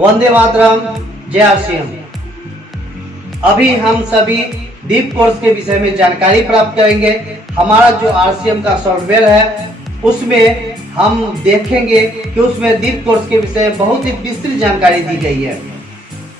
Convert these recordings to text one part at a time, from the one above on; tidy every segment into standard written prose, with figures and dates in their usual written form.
वंदे मातरम, जय आरसीएम। अभी हम सभी डीप कोर्स के विषय में जानकारी प्राप्त करेंगे। हमारा जो आरसीएम का सॉफ्टवेयर है उसमें हम देखेंगे कि उसमें डीप कोर्स के विषय में बहुत ही विस्तृत जानकारी दी गई है।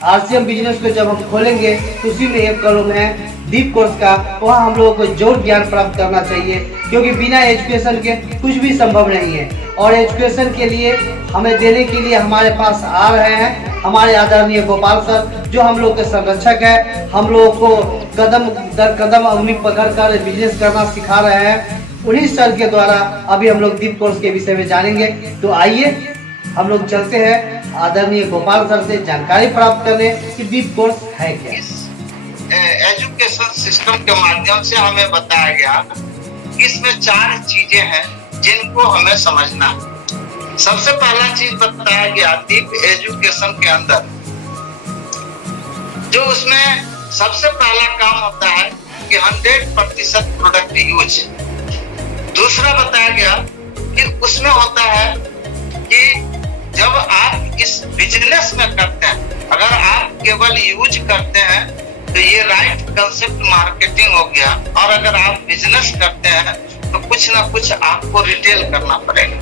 आरसीएम बिजनेस को जब हम खोलेंगे तो उसी में एक कॉलम है डीप कोर्स का, वहाँ हम लोगों को जोर ज्ञान प्राप्त करना चाहिए, क्योंकि बिना एजुकेशन के कुछ भी संभव नहीं है। और एजुकेशन के लिए हमें देने के लिए हमारे पास आ रहे हैं हमारे आदरणीय गोपाल सर, जो हम लोग के संरक्षक है। हम लोगों को कदम दर कदम उंगली पकड़कर बिजनेस करना सिखा रहे हैं। उन्हीं सर के द्वारा अभी हम लोग डीप कोर्स के विषय में जानेंगे। तो आइए हम लोग चलते हैं आदरणीय गोपाल सर से जानकारी प्राप्त करने कि डीप कोर्स है क्या। एजुकेशन सिस्टम के माध्यम से हमें बताया गया कि इसमें 4 चीजें हैं जिनको हमें समझना है। सबसे पहला चीज बताया गया डीप एजुकेशन के अंदर, जो उसमें सबसे पहला काम होता है कि 100% प्रोडक्ट यूज। दूसरा बताया गया कि उसमें होता है कि जब आप इस बिजनेस में करते हैं, अगर आप केवल यूज करते हैं तो ये राइट कंसेप्ट मार्केटिंग हो गया, और अगर आप बिजनेस करते हैं तो कुछ ना कुछ आपको रिटेल करना पड़ेगा।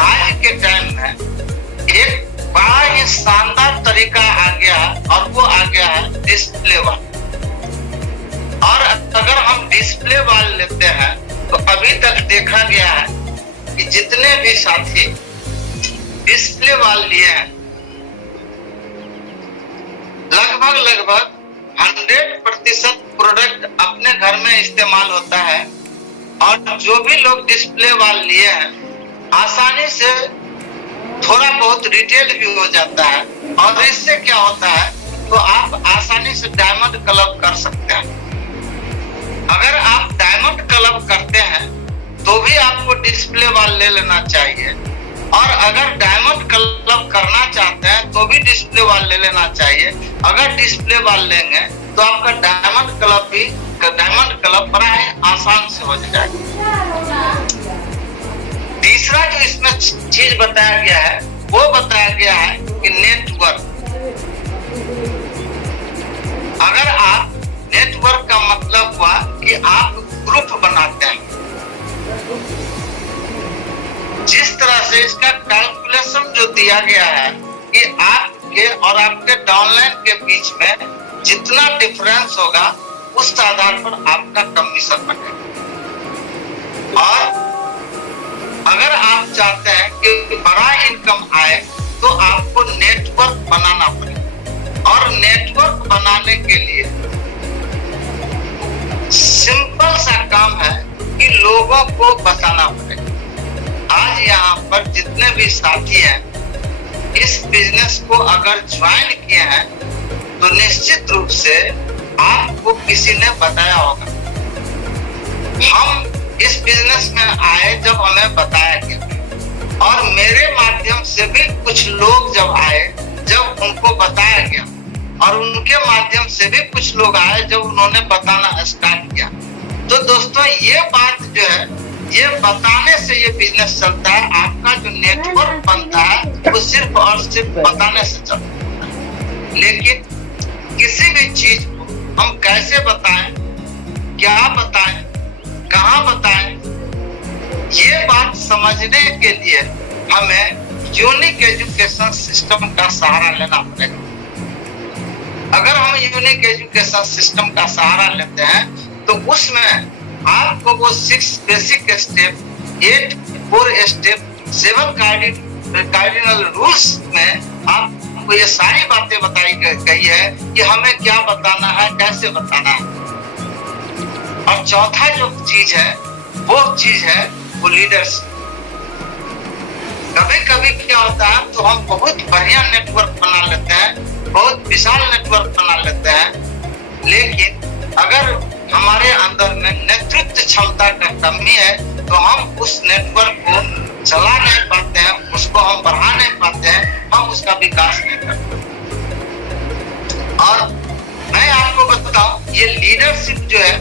आज के टाइम में एक बड़ा ही शानदार तरीका आ गया, और वो आ गया है डिस्प्ले वॉल। और अगर हम डिस्प्ले वॉल लेते हैं तो अभी तक देखा गया है कि जितने भी साथी डिस्प्ले वॉल लिए हैं, लगभग 100% प्रोडक्ट अपने घर में इस्तेमाल होता है। और जो भी लोग डिस्प्ले वॉल लिए हैं, आसानी से थोड़ा बहुत रिटेल भी हो जाता है। और इससे क्या होता है, तो आप आसानी से डायमंड क्लब कर सकते हैं। अगर आप डायमंड क्लब करते हैं तो भी आपको डिस्प्ले वॉल ले लेना चाहिए, और अगर डायमंड क्लब करना चाहते हैं तो भी डिस्प्ले वॉल ले लेना चाहिए। अगर डिस्प्ले वॉल लेंगे तो आपका डायमंड क्लब बड़ा ही आसान से हो जाएगा। तीसरा जो इसमें चीज बताया गया है, वो बताया गया है कि नेटवर्क। अगर आप नेटवर्क का मतलब हुआ कि आप ग्रुप बनाते हैं, जिस तरह से इसका कैलकुलेशन जो दिया गया है कि आपके और आपके डाउनलाइन के बीच में जितना डिफरेंस होगा उस आधार पर आपका कमीशन बनेगा। और अगर आप चाहते हैं कि बड़ा इनकम आए तो आपको नेटवर्क बनाना पड़ेगा। और नेटवर्क बनाने के लिए सिंपल सा काम है कि लोगों को बताना पड़ेगा। आज यहाँ पर जितने भी साथी हैं, इस बिजनेस को अगर ज्वाइन किए हैं तो निश्चित रूप से आपको किसी ने बताया होगा। हम इस बिजनेस में आए जब हमें बताया गया, और मेरे माध्यम से भी कुछ लोग जब आए जब उनको बताया गया, और उनके माध्यम से भी कुछ लोग आए जब उन्होंने बताना स्टार्ट किया। तो दोस्तों, ये बात जो है, ये बताने से ये बिजनेस चलता है। आपका जो नेटवर्क बनता है वो सिर्फ और सिर्फ बताने से चलता है। लेकिन किसी भी चीज को हम कैसे बताएं, क्या बताएं, कहां बताएं, ये बात समझने के लिए हमें यूनिक एजुकेशन सिस्टम का सहारा लेना पड़ेगा। अगर हम यूनिक एजुकेशन सिस्टम का सहारा लेते हैं तो उसमें आपको वो 6 basic step, 8 core step, 7 cardinal rules में आपको ये सारी बातें बताई गई है कि हमें क्या बताना है, कैसे बताना है। और चौथा जो चीज है वो लीडरशिप। कभी कभी क्या होता है, तो हम बहुत बढ़िया नेटवर्क बना लेते हैं, बहुत विशाल नेटवर्क बना लेते हैं, लेकिन अगर हमारे अंदर में नेतृत्व क्षमता का कमी है तो हम उस नेटवर्क को चला नहीं पाते हैं, उसको हम बढ़ा नहीं पाते हैं, हम उसका विकास नहीं करते। और मैं आपको बताऊं, ये लीडरशिप जो है,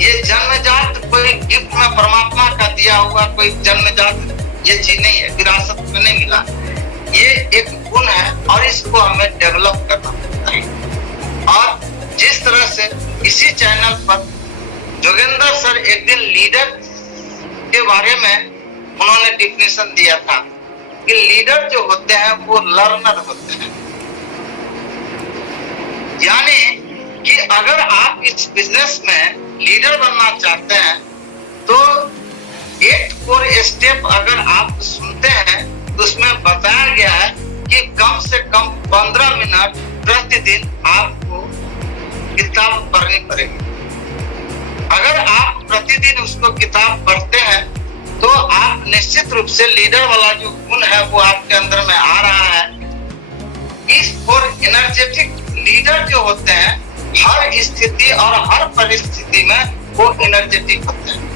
ये जन्मजात कोई गिफ्ट में परमात्मा का दिया हुआ कोई जन्मजात ये चीज नहीं है, विरासत में नहीं मिला। ये एक गुण है और इसको हमें डेवलप करना पड़ता है। और जिस तरह से इसी चैनल पर जोगेंद्र सर एक दिन लीडर के बारे में उन्होंने डिफिनेशन दिया था कि लीडर जो होते हैं वो लर्नर होते हैं। यानी कि अगर आप इस बिजनेस में लीडर बनना चाहते हैं तो 8 कोर स्टेप अगर आप सुनते हैं तो उसमें बताया गया है कि कम से कम 15 मिनट प्रतिदिन आपको किताब पढ़नी पड़ेगी। अगर आप प्रतिदिन उसको किताब पढ़ते हैं तो आप निश्चित रूप से लीडर वाला जो गुण है वो आपके अंदर में आ रहा है। इस और एनर्जेटिक लीडर जो होते हैं हर स्थिति और हर परिस्थिति में वो एनर्जेटिक होते हैं।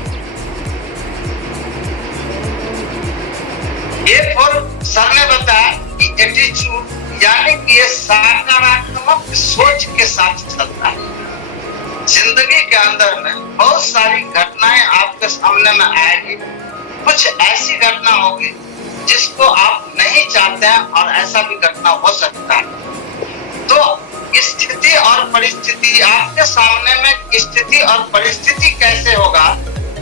एक और सर ने बताया कि एटीट्यूड यानी कि ये सकारात्मक सोच के साथ चलता है। जिंदगी के अंदर में बहुत सारी घटनाएं आपके सामने में आएगी, कुछ ऐसी घटना होगी जिसको आप नहीं चाहते हैं और ऐसा भी घटना हो सकता है। तो स्थिति और परिस्थिति आपके सामने में स्थिति और परिस्थिति कैसे होगा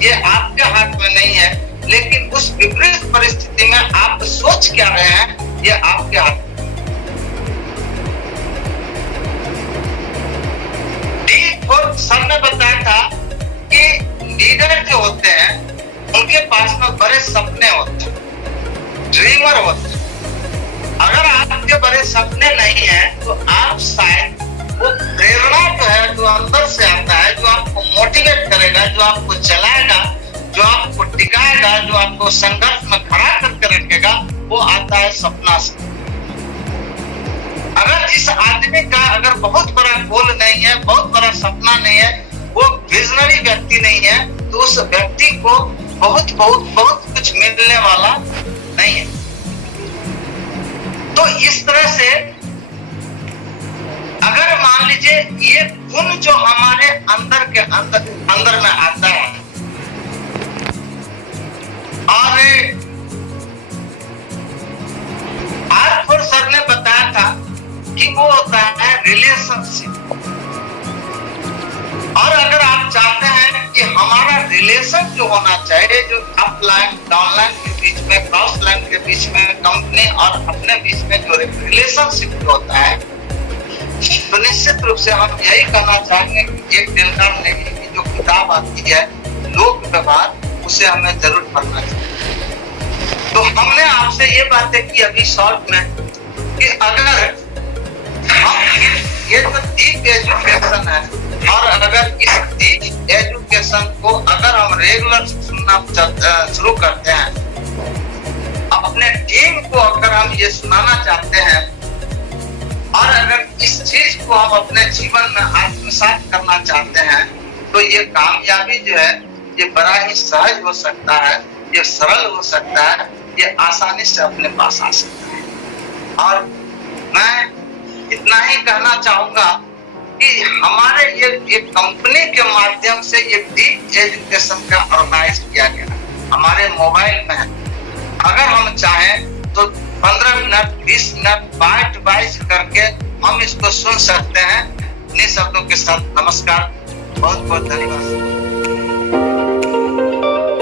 ये आपके हाथ में नहीं है, लेकिन उस विपरीत परिस्थिति में आप सोच क्या रहे हैं ये आपके हाथ में। D4 सर ने बताया था कि लीडर जो होते हैं उनके पास में बड़े सपने होते हैं, ड्रीमर होते हैं। अगर आपके बड़े सपने नहीं है तो आप शायद वो प्रेरणा जो है जो अंदर से आता है, जो आपको मोटिवेट करेगा, जो आपको चलाएगा, जो आपको टिकाएगा, जो आपको संघर्ष में खड़ा करके रखेगा, वो आता है सपना से। अगर जिस आदमी का अगर बहुत बड़ा गोल नहीं है, बहुत बड़ा सपना नहीं है, वो विजनरी व्यक्ति नहीं है, तो उस व्यक्ति को बहुत कुछ मिलने वाला नहीं है। तो इस तरह से अगर मान लीजिए ये गुण जो हमारे अंदर में आता है, और R4 सर ने बताया था कि वो होता है रिलेशनशिप। और अगर आप चाहते हैं कि हमारा रिलेशन जो होना चाहिए, जो अपलाइन डाउनलाइन के बीच में, क्रॉस लाइन के बीच में, कंपनी और अपने बीच में जो रिलेशनशिप होता है, तो निश्चित रूप से हम यही कहना चाहेंगे कि एक डेल कार्नेगी की जो किताब आती है लोक व्यवहार, उसे हमें जरूर पढ़ना चाहिए। तो हमने आपसे ये बातें की अभी शॉर्ट में कि अगर हम ये जो डीप एजुकेशन है और अगर इस डीप एजुकेशन को अगर हम रेगुलर सुनना शुरू करते हैं, अपने टीम को अगर हम ये सुनाना चाहते हैं और अगर इस चीज को हम अपने जीवन में आत्मसात करना चाहते हैं, तो ये कामयाबी जो है ये बड़ा ही सहज हो सकता है, ये सरल हो सकता है, ये आसानी से अपने पास आ सकता है। और मैं इतना ही कहना चाहूंगा कि हमारे ये कंपनी के माध्यम से ये डीप एजुकेशन का ऑर्गेनाइज किया गया हमारे मोबाइल में है। अगर हम चाहें तो 15 मिनट 20 मिनट बाइट वाइज करके हम इसको सुन सकते हैं। इन्हीं शब्दों के साथ नमस्कार, बहुत बहुत धन्यवाद।